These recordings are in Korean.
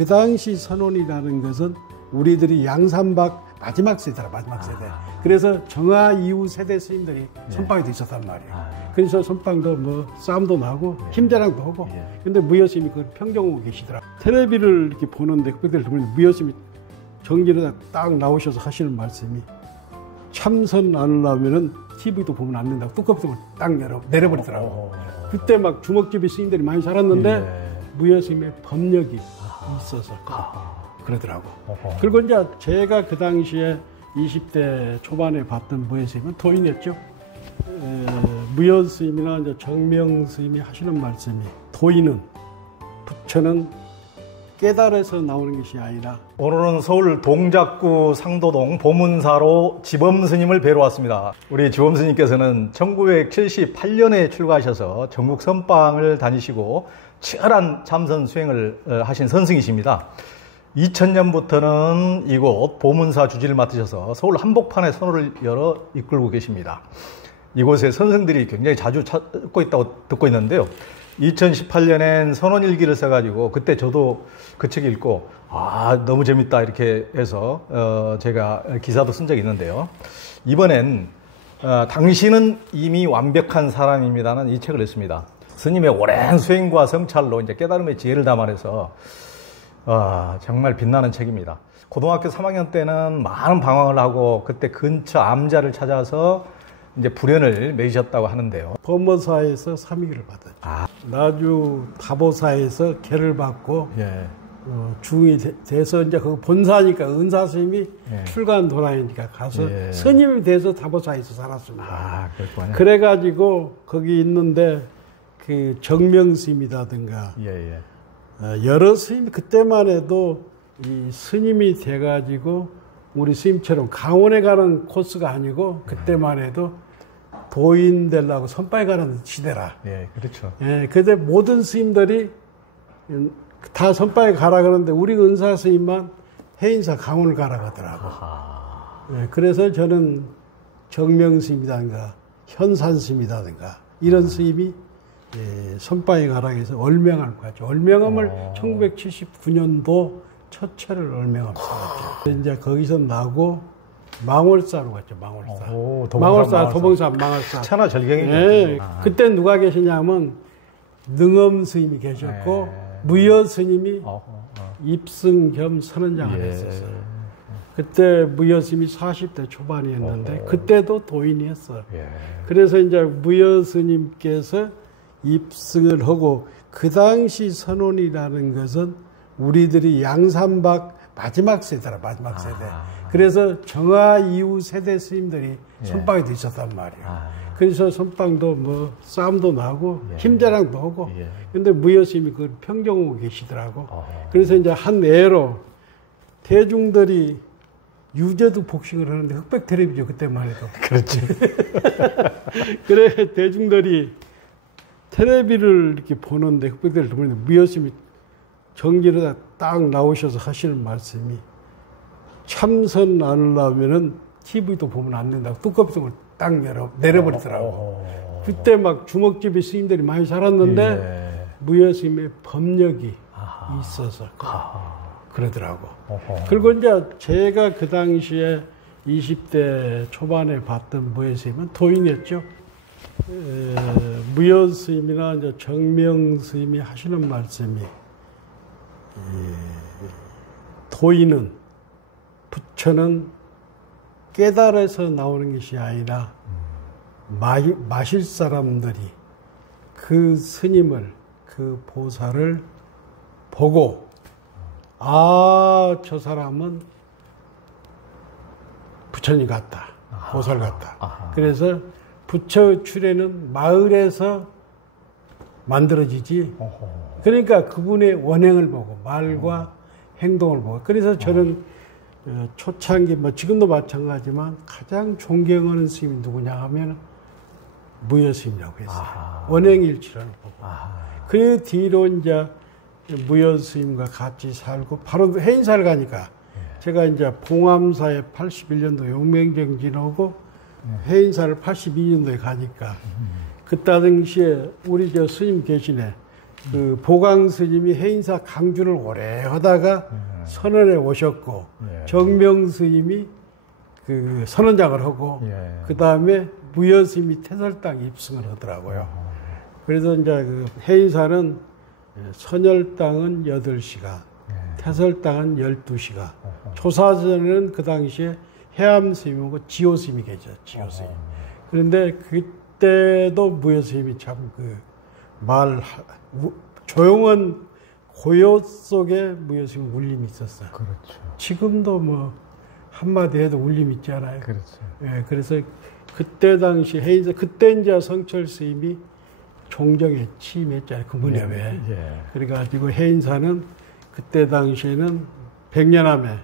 그 당시 선원이라는 것은 우리들이 양산박 마지막 세대라, 마지막 세대. 그래서 정화 이후 세대 스님들이 선방에 도 있었단 말이에요. 그래서 선방도 뭐 싸움도 나고 힘자랑도 하고. 근데 무여스님이 그걸 평정하고 계시더라. 텔레비를 이렇게 보는데 그때를 보면 무여스님이 정진에다 딱 나오셔서 하시는 말씀이 참선 안 하려면은 TV도 보면 안 된다고 뚜껑을 딱 내려버리더라고. 그때 막 주먹집이 스님들이 많이 살았는데 무여스님의 법력이 있어서 그러더라고. 그리고 이제 제가 그 당시에 20대 초반에 봤던 무여스님은 도인이었죠. 무여 스님이나 이제 정명 스님이 하시는 말씀이 도인은 부처는 깨달아서 나오는 것이 아니라. 오늘은 서울 동작구 상도동 보문사로 지범 스님을 뵈러 왔습니다. 우리 지범 스님께서는 1978년에 출가하셔서 전국 선방을 다니시고 치열한 참선 수행을 하신 선승이십니다. 2000년부터는 이곳 보문사 주지를 맡으셔서 서울 한복판에 선호를 열어 이끌고 계십니다. 이곳에 선생들이 굉장히 자주 찾고 있다고 듣고 있는데요. 2018년엔 선원일기를 써가지고 그때 저도 그 책 읽고 너무 재밌다 이렇게 해서 제가 기사도 쓴 적이 있는데요. 이번엔 당신은 이미 완벽한 사람입니다는 이 책을 냈습니다. 스님의 오랜 수행과 성찰로 이제 깨달음의 지혜를 담아내서 정말 빛나는 책입니다. 고등학교 3학년 때는 많은 방황을 하고 그때 근처 암자를 찾아서 이제 불연을 맺으셨다고 하는데요. 법무사에서 삼위를 받았죠. 나주 다보사에서 계를 받고 중이 돼서 이제 그 본사니까 은사 스님이 출가한 도라니까 가서 스님이 돼서 다보사에서 살았습니다. 그렇군요. 그래가지고 거기 있는데 그 정명 스님이라든가 여러 스님 그때만 해도 이 스님이 돼가지고 우리 스님처럼 강원에 가는 코스가 아니고 그때만 해도 도인 되려고 선바에 가는 시대라. 그렇죠. 그때 모든 스님들이 다 선바에 가라 그러는데 우리 은사 스님만 해인사 강원을 가라 하더라고. 그래서 저는 정명 스님이라든가 현산 스님이라든가 이런 스님이 선바에 가라 해서 얼명을 가죠. 얼명함을 1979년도 첫 차를 얼명함 써갔죠. 이제 거기서 나고 망월사로 갔죠. 망월사, 도봉산 망월사. 천하 절경이죠. 그때 누가 계시냐면 능엄 스님이 계셨고 무여 스님이 입승 겸 선언장을 했었어요. 그때 무여 스님이 40대 초반이었는데 그때도 도인이었어요. 그래서 이제 무여 스님께서 입승을 하고 그 당시 선원이라는 것은 우리들이 양산박 마지막 세대라, 마지막 세대. 그래서 정화 이후 세대 스님들이 선방에 도 있었단 말이에요. 그래서 선방도 뭐 싸움도 나고 힘자랑도 하고. 근데 무여 스님이 그걸 평정하고 계시더라고. 그래서 이제 한 예로 대중들이 유재도 복싱을 하는데 흑백 텔레비죠, 그때만 해도. 그렇지. 그래, 대중들이 텔레비를 이렇게 보는데 흑백 텔레비를 보는데 무여 스님이 정진에다 딱 나오셔서 하시는 말씀이 참선 안 하려면은 TV도 보면 안 된다고 뚜껑을 딱 내려버리더라고. 그때 막 주먹집이 스님들이 많이 살았는데 무여 스님의 법력이 있어서 그러더라고. 그리고 이제 제가 그 당시에 20대 초반에 봤던 무여 스님은 도인이었죠. 무여 스님이나 이제 정명 스님이 하시는 말씀이 도인은 부처는 깨달아서 나오는 것이 아니라 마실 사람들이 그 스님을 그 보살을 보고 저 사람은 부처님 같다, 보살 같다. 그래서 부처 출애는 마을에서 만들어지지. 그러니까 그분의 원행을 보고 말과 행동을 보고. 그래서 저는 초창기 뭐 지금도 마찬가지지만 가장 존경하는 스님이 누구냐 하면 무여 스님이라고 했어요. 원행일치를 보고. 그 뒤로 이제 무여 스님과 같이 살고 바로 해인사를 가니까 제가 이제 봉암사에 81년도 용맹정진하고 해인사를 82년도에 가니까 그때 당시에 우리 저 스님 계시네 그 보강 스님이 해인사 강주를 오래 하다가 선원에 오셨고 정명 스님이 그 선원장을 하고 그 다음에 무여 스님이 태설당 입승을 하더라고요. 그래서 이제 그 해인사는 선열당은 8시간, 태설당은 12시간. 조사전에는 그 당시에 해암 스님하고 지호 스님이 계셨죠. 지호 스님. 그런데 그때도 무여 스님이 참 그 조용한 고요 속에 무여 스님 울림이 있었어요. 그렇죠. 지금도 뭐 한마디 해도 울림 있잖아요. 그렇죠. 예, 그래서 그때 당시 해인사 그때 이제 성철 스님이 종정에 취임했잖아요. 그 무렵에. 그래가지고 해인사는 그때 당시에는 백년암에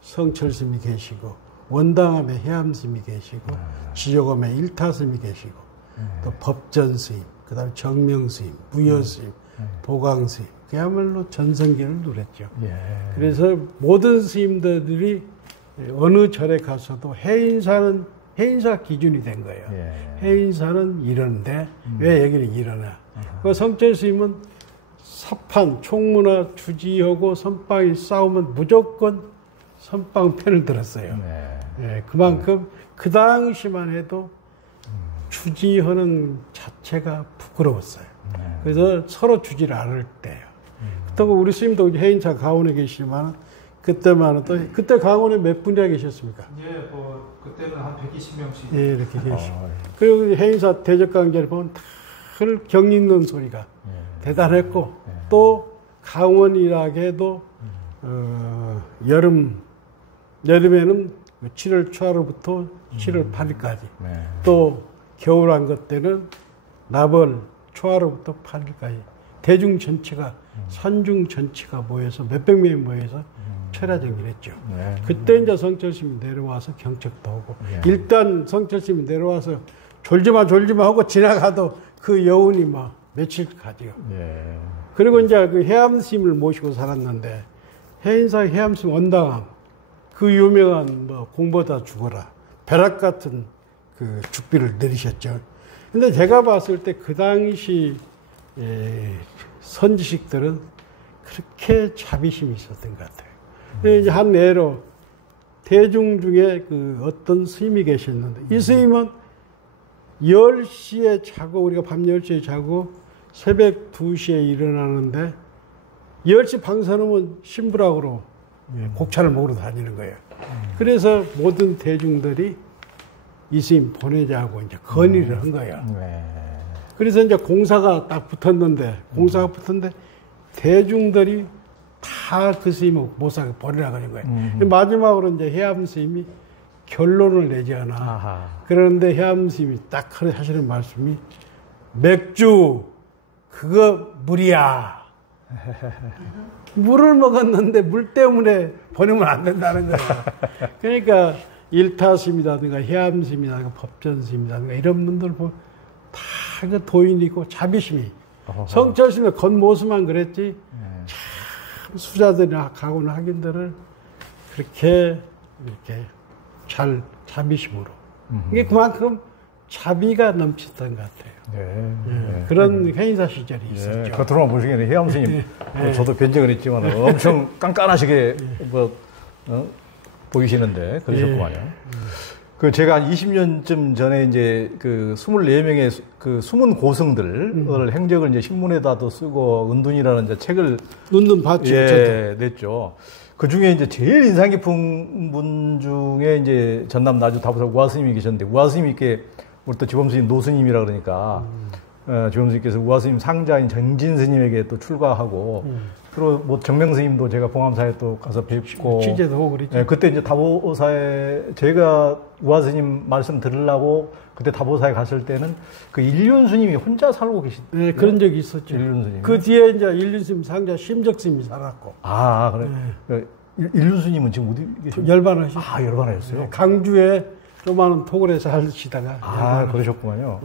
성철 스님이 계시고 원당암에 해암 스님이 계시고 지조검에 일타 스님이 계시고 또 법전 스님, 그다음에 정명 스님, 무여 스님, 보강 스님, 그야말로 전성기를 누렸죠. 그래서 모든 스님들이 어느 절에 가서도 해인사 기준이 된 거예요. 해인사는 이러는데 왜 여기는 이러나? 그 성철 스님은 사판, 총무나 주지하고 선방이 싸우면 무조건 선방 편을 들었어요. 그만큼 그 당시만 해도 주지하는 자체가 부끄러웠어요. 그래서 서로 주지를 않을 때예요. 그렇다고 우리 스님도 해인사 가원에 계시지만 그때만 해도 그때 가원에 몇 분이나 계셨습니까? 뭐 그때는 한 120명씩. 이렇게 계시고. 그리고 해인사 대적강제를 보면 다 경읽는 소리가 대단했고 또 강원이라게도 여름에는 7월 초하루부터 7월 8일까지 또 겨울한 것 때는 나벌 초하루부터 8일까지 대중 전체가 산중 전체가 모여서 몇백 명이 모여서 철야정기를 했죠. 그때 이제 성철 스님이 내려와서 경책도 하고 일단 성철 스님이 내려와서 졸지마 하고 지나가도 그 여운이 막 며칠 가지요. 그리고 이제 그 해암 스님을 모시고 살았는데 해인사 해암 스님 원당함 그 유명한 뭐 공보다 죽어라 벼락 같은 그 죽비를 내리셨죠. 근데 제가 봤을 때 그 당시 선지식들은 그렇게 자비심이 있었던 것 같아요. 이제 한 예로 대중 중에 그 어떤 스님이 계셨는데 이 스님은 10시에 자고 우리가 밤 10시에 자고 새벽 2시에 일어나는데 10시 방사능은 신부락으로 곡차를 먹으러 다니는 거예요. 그래서 모든 대중들이 이 스님 보내자고 이제 건의를 한 거예요. 그래서 이제 공사가 딱 붙었는데 대중들이 다 그 스님을 못 사게 보내라고 하는 거예요. 마지막으로 이제 해암 스님이 결론을 내지 않아. 그런데 해암 스님이 딱 하시는 말씀이 맥주 그거 물이야. 물을 먹었는데 물 때문에 보내면 안 된다는 거예요. 그러니까 일타스님이라든가 해암스님이라든가 법전스님이라든가 이런 분들 보면 다 그 도인이고 자비심이. 성철스님의 겉모습만 그랬지 참 수자들이나 가고는 학인들을 그렇게 이렇게 잘 자비심으로. 이게 그만큼 자비가 넘쳤던 것 같아요. 그런 해인사 시절이 있었죠. 겉으로만 보시기에는 해암스님 저도 변증을 했지만 엄청 깐깐하시게 보이시는데 그러셨구만요. 그 제가 한 20년쯤 전에 이제 그 24명의 그 숨은 고승들 행적을 이제 신문에다도 쓰고 은둔이라는 이제 책을 은둔 봤죠. 냈죠. 그 중에 이제 제일 인상 깊은 분 중에 이제 전남 나주 다보사 우화스님이 계셨는데 우화스님께 우리 또 지범스님 노스님이라 그러니까 지범스님께서 우화스님 상자인 정진스님에게 또 출가하고 그리고 뭐 정명스님도 제가 봉암사에 또 가서 뵙고 취재도 하고 그랬죠. 그때 이제 다보사에 제가 우화스님 말씀 들으려고 그때 다보사에 갔을 때는 그 일륜스님이 혼자 살고 계신. 네, 그런 적이 있었죠. 일륜스님. 그 뒤에 이제 일륜스님 상자 심적스님이 살았고. 그래. 일륜스님은 지금 어디 계십니까? 열반하셨어요. 열반하셨어요. 네, 강주에 조그마한 토굴에 살시다가. 그러셨구만요.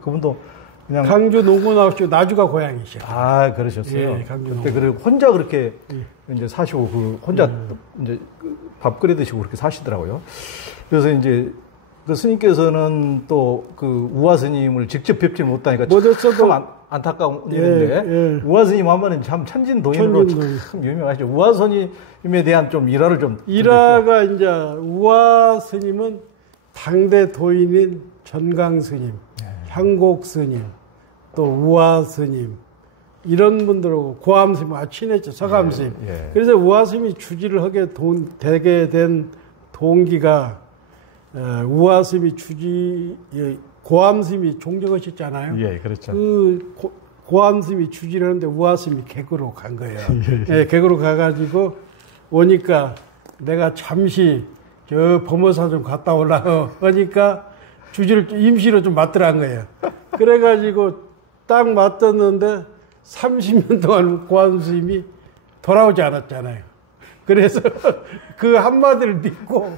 그분도 그냥 강주 농구 나오시고 나주가 고향이시죠. 그러셨어요. 예, 강주 그때 그래 혼자 그렇게 이제 사시고 그 혼자 이제 밥 끓여 드시고 그렇게 사시더라고요. 그래서 이제 그 스님께서는 또 그 우화 스님을 직접 뵙지 못하니까 못했어도 안타까운 일인데 우화 스님 하면은 참 천진도인으로 참 유명하죠. 우화 스님에 대한 좀 일화를 좀 일화가 이제 우화 스님은 당대 도인인 전강 스님, 향곡 스님, 또 우화 스님 이런 분들하고 고암 스님 친했죠. 서감 스님. 그래서 우화 스님이 주지를 하게 되게 된 동기가 우화 스님이 고암 스님이 종정하셨잖아요. 예, 그렇죠. 그 고암 스님이 주지를 하는데 우화 스님이 객으로 간 거예요. 예, 객으로 가가지고 오니까 내가 잠시 저 범어사 좀 갔다 오려고 하니까 주지를 임시로 좀 맡으란 거예요. 그래가지고 딱 맡았는데 30년 동안 고암 스님이 돌아오지 않았잖아요. 그래서 그 한마디를 믿고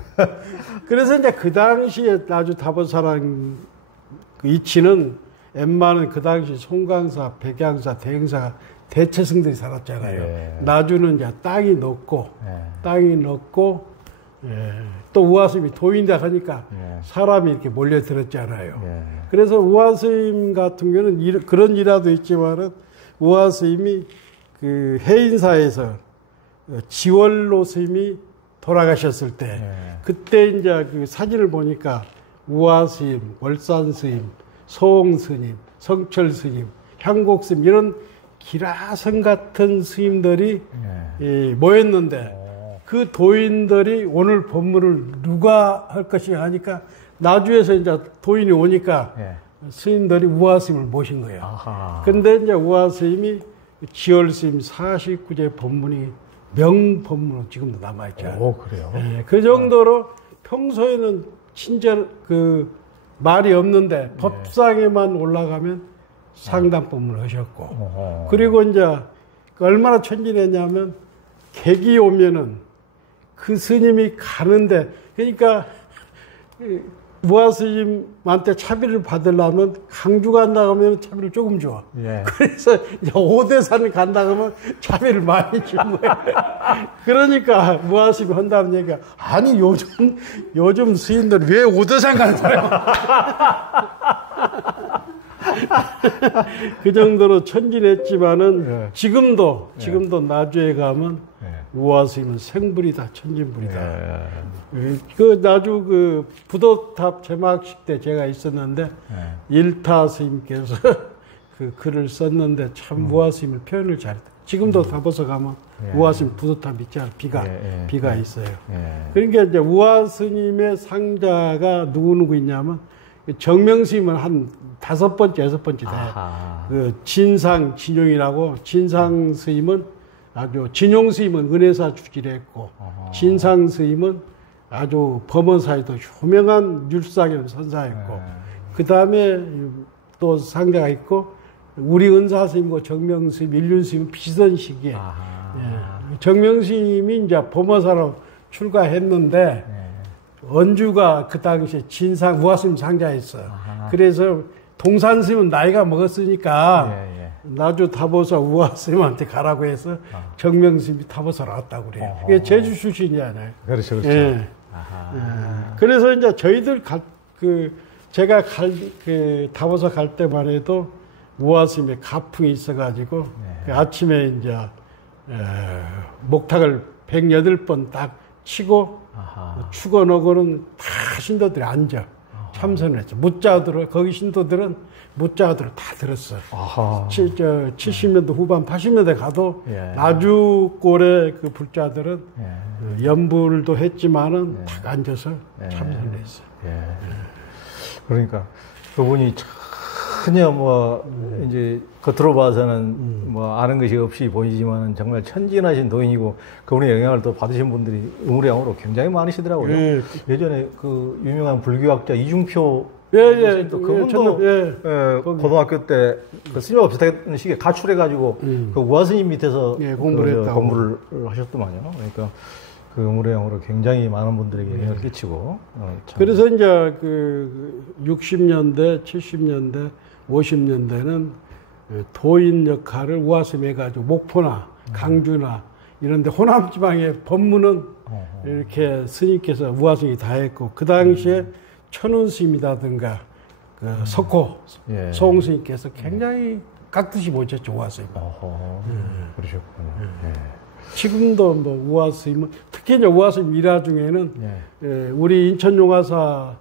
그래서 이제 그 당시에 아주 다보사랑 이치는 웬만한 그 당시 송강사, 백양사, 대행사가 대체승들이 살았잖아요. 나주는 이제 땅이 높고 또 우화스님이 도인다 하니까 사람이 이렇게 몰려들었잖아요. 그래서 우화스님 같은 경우는 그런 일화도 있지만은 우화스님이 그 해인사에서 지월로 스님이 돌아가셨을 때 그때 이제 그 사진을 보니까 우화 스님, 월산 스님, 소홍 스님, 성철 스님, 향곡 스님 이런 기라성 같은 스님들이 모였는데 그 도인들이 오늘 법문을 누가 할 것이냐 하니까 나주에서 이제 도인이 오니까 스님들이 우화 스님을 모신 거예요. 근데 이제 우화 스님이 지월 스님 49제 법문이 명법문으로 지금도 남아있죠. 오, 그래요? 그 정도로 평소에는 친절, 말이 없는데 법상에만 올라가면 상담법문을 하셨고. 그리고 이제 얼마나 천진했냐면 객이 오면은 그 스님이 가는데, 그러니까 우화 스님한테 차비를 받으려면 강주 간다 하면 차비를 조금 줘. 그래서 이제 오대산 간다 하면 차비를 많이 준 거예요. 그러니까 우화 스님이 한다는 얘기가 아니 요즘 스님들 왜 오대산 가는 거야? 그 정도로 천진했지만은 지금도 나주에 가면 우화 스님은 생불이다, 천진불이다. 그 나주 그 부도탑 제막식 때 제가 있었는데 일타 스님께서 그 글을 썼는데 참 우화 스님을 표현을 잘했다. 지금도 다보서 가면 우화 스님 부도탑 있잖아요. 비가 있어요. 그러니까 이제 우화 스님의 상자가 누구 있냐면 정명 스님은 한 5번째, 6번째 돼요. 그 진상 진용이라고 진상 스님은 아주 진용 스님은 은혜사 주지를 했고 진상 스님은 아주 범어사에도 유명한 율사견 선사였고 그 다음에 또 상자가 있고 우리 은사 스님과 정명 스님, 일륜 스님 비슷한 시기에 정명 스님이 이제 범어사로 출가했는데 언주가 그 당시에 진상 우화 스님 상자였어요. 그래서 동산 스님은 나이가 먹었으니까 나주 다보사 우화 스님한테 가라고 해서 정명 스님이 다보사로 왔다고 그래요. 이게 제주 출신이잖아요. 그렇죠. 그래서 이제 저희들 제가 다보사 갈 때만 해도 우화 스님의 가풍이 있어가지고 아침에 이제 목탁을 108번 딱 치고 축원하고는 다 신도들이 앉아 참선을 했죠. 거기 신도들은 무자들을 다 들었어요. 70년대 후반, 80년대 가도 나주골의 그 불자들은 연불도 했지만은 딱 앉아서 참선을 했어요. 그러니까 그분이 전혀 이제 겉으로 봐서는 아는 것이 없이 보이지만은 정말 천진하신 도인이고 그분의 영향을 또 받으신 분들이 의무량으로 굉장히 많으시더라고요. 예전에 그 유명한 불교학자 이중표 그분도 고등학교 때 그 스님하고 비슷한 시기에 가출해가지고 그 우화 스님 밑에서 공부를 하셨더만요. 그러니까 그 의무량으로 굉장히 많은 분들에게 영향을 끼치고. 그래서 이제 그 60년대, 70년대, 50년대는 도인 역할을 우화 스님이 해가지고 목포나 강주나 이런데 호남 지방의 법문은 이렇게 스님께서 우화 스님이 다 했고 그 당시에 천운 스님이라든가 그 석호 소홍 스님께서 굉장히 깎듯이 모셨죠, 우화 스님. 그러셨군요. 예. 지금도 뭐 우화 스님은 특히 이제 우화 스님 일화 중에는 우리 인천 용화사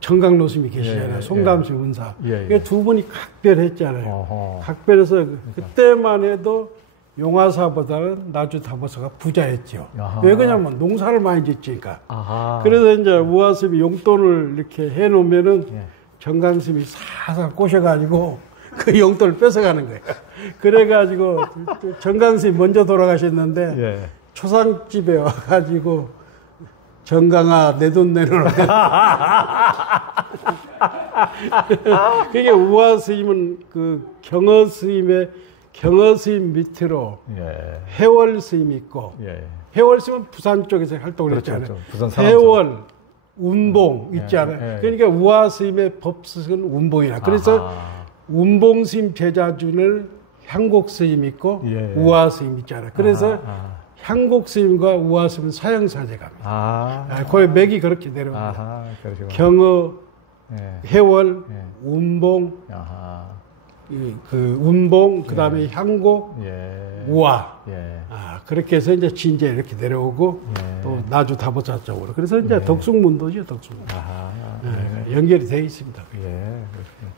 정강로 스님이 계시잖아요. 송담심 은사. 두 분이 각별했잖아요. 각별해서 그때만 해도 용화사보다는 나주 다보사가 부자였죠. 왜 그러냐면 농사를 많이 짓으니까. 그래서 이제 우화 스님이 용돈을 이렇게 해놓으면은 정강 스님이 살살 꼬셔가지고 그 용돈을 뺏어가는 거예요. 그래가지고 정강 스님이 먼저 돌아가셨는데 초상집에 와가지고 정강아 내 돈 내놓으라. 그게 우화 스님은 그 경허 스님의 경허 스님 밑으로 해월 스님이 있고 해월 스님은 부산 쪽에서 활동을 했잖아요. 해월, 운봉 있잖아요. 그러니까 우화 스님의 법스은 운봉이라. 그래서 운봉 스님 제자준을 향곡 스님 있고 우화 스님 있잖아요. 그래서 향곡 스님과 우화 스님은 사형사제갑니다. 거의 맥이 그렇게 내려옵니다. 경허, 해월, 운봉, 그 운봉, 그 다음에 향곡, 우화. 그렇게 해서 이제 진제 이렇게 내려오고 또 나주 다보사 쪽으로. 그래서 이제 덕숭문도죠, 덕숭문도. 연결이 되어 있습니다. 그렇군요.